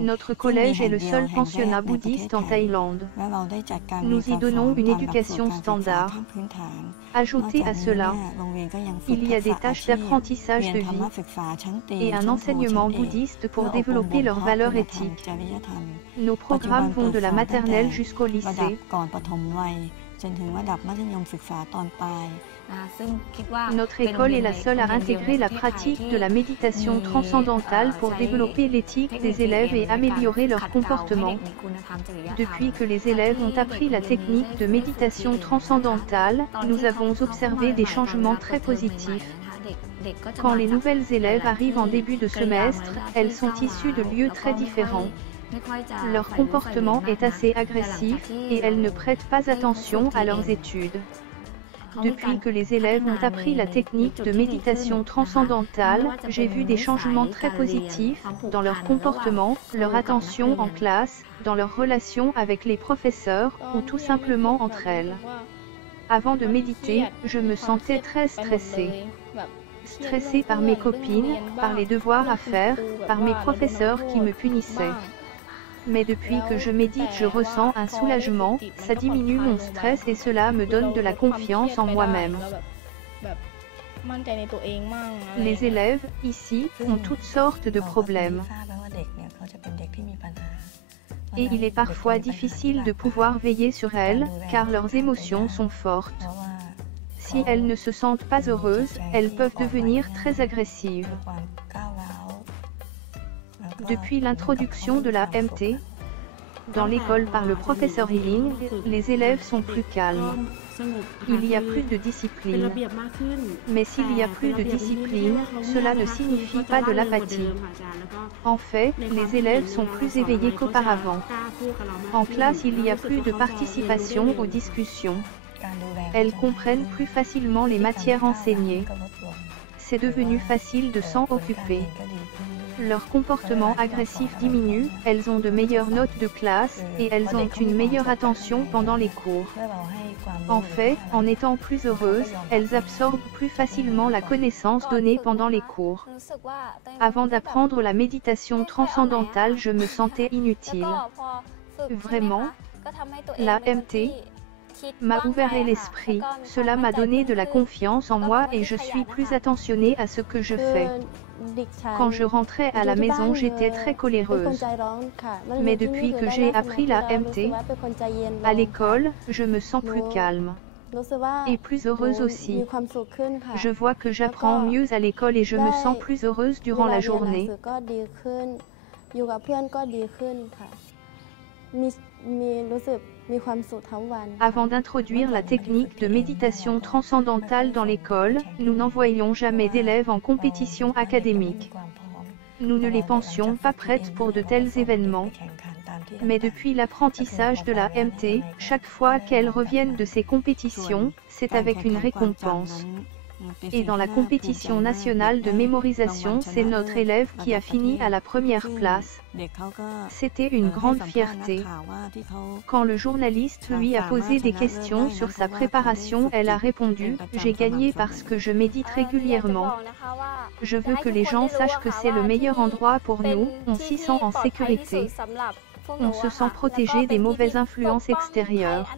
Notre collège est le seul pensionnat bouddhiste en Thaïlande. Nous y donnons une éducation standard. Ajoutez à cela, il y a des tâches d'apprentissage de vie et un enseignement bouddhiste pour développer leurs valeurs éthiques. Nos programmes vont de la maternelle jusqu'au lycée. Notre école est la seule à intégrer la pratique de la méditation transcendantale pour développer l'éthique des élèves et améliorer leur comportement. Depuis que les élèves ont appris la technique de méditation transcendantale, nous avons observé des changements très positifs. Quand les nouvelles élèves arrivent en début de semestre, elles sont issues de lieux très différents. Leur comportement est assez agressif, et elles ne prêtent pas attention à leurs études. Depuis que les élèves ont appris la technique de méditation transcendantale, j'ai vu des changements très positifs dans leur comportement, leur attention en classe, dans leurs relations avec les professeurs, ou tout simplement entre elles. Avant de méditer, je me sentais très stressée. Stressée par mes copines, par les devoirs à faire, par mes professeurs qui me punissaient. Mais depuis que je médite, je ressens un soulagement, ça diminue mon stress et cela me donne de la confiance en moi-même. Les élèves, ici, ont toutes sortes de problèmes. Et il est parfois difficile de pouvoir veiller sur elles, car leurs émotions sont fortes. Si elles ne se sentent pas heureuses, elles peuvent devenir très agressives. Depuis l'introduction de la MT dans l'école par le professeur Healing, les élèves sont plus calmes. Il y a plus de discipline. Mais s'il y a plus de discipline, cela ne signifie pas de l'apathie. En fait, les élèves sont plus éveillés qu'auparavant. En classe, il y a plus de participation aux discussions. Elles comprennent plus facilement les matières enseignées. C'est devenu facile de s'en occuper. Leur comportement agressif diminue, elles ont de meilleures notes de classe, et elles ont une meilleure attention pendant les cours. En fait, en étant plus heureuses, elles absorbent plus facilement la connaissance donnée pendant les cours. Avant d'apprendre la méditation transcendantale, je me sentais inutile. Vraiment, la MT m'a ouvert l'esprit, cela m'a donné de la confiance en moi et je suis plus attentionnée à ce que je fais. Quand je rentrais à la maison, j'étais très coléreuse. Mais depuis que j'ai appris la MT, à l'école, je me sens plus calme. Et plus heureuse aussi. Je vois que j'apprends mieux à l'école et je me sens plus heureuse durant la journée. Avant d'introduire la technique de méditation transcendantale dans l'école, nous n'envoyions jamais d'élèves en compétition académique. Nous ne les pensions pas prêtes pour de tels événements. Mais depuis l'apprentissage de la MT, chaque fois qu'elles reviennent de ces compétitions, c'est avec une récompense. Et dans la compétition nationale de mémorisation, c'est notre élève qui a fini à la première place. C'était une grande fierté. Quand le journaliste lui a posé des questions sur sa préparation, elle a répondu « J'ai gagné parce que je médite régulièrement. Je veux que les gens sachent que c'est le meilleur endroit pour nous, on s'y sent en sécurité. On se sent protégé des mauvaises influences extérieures.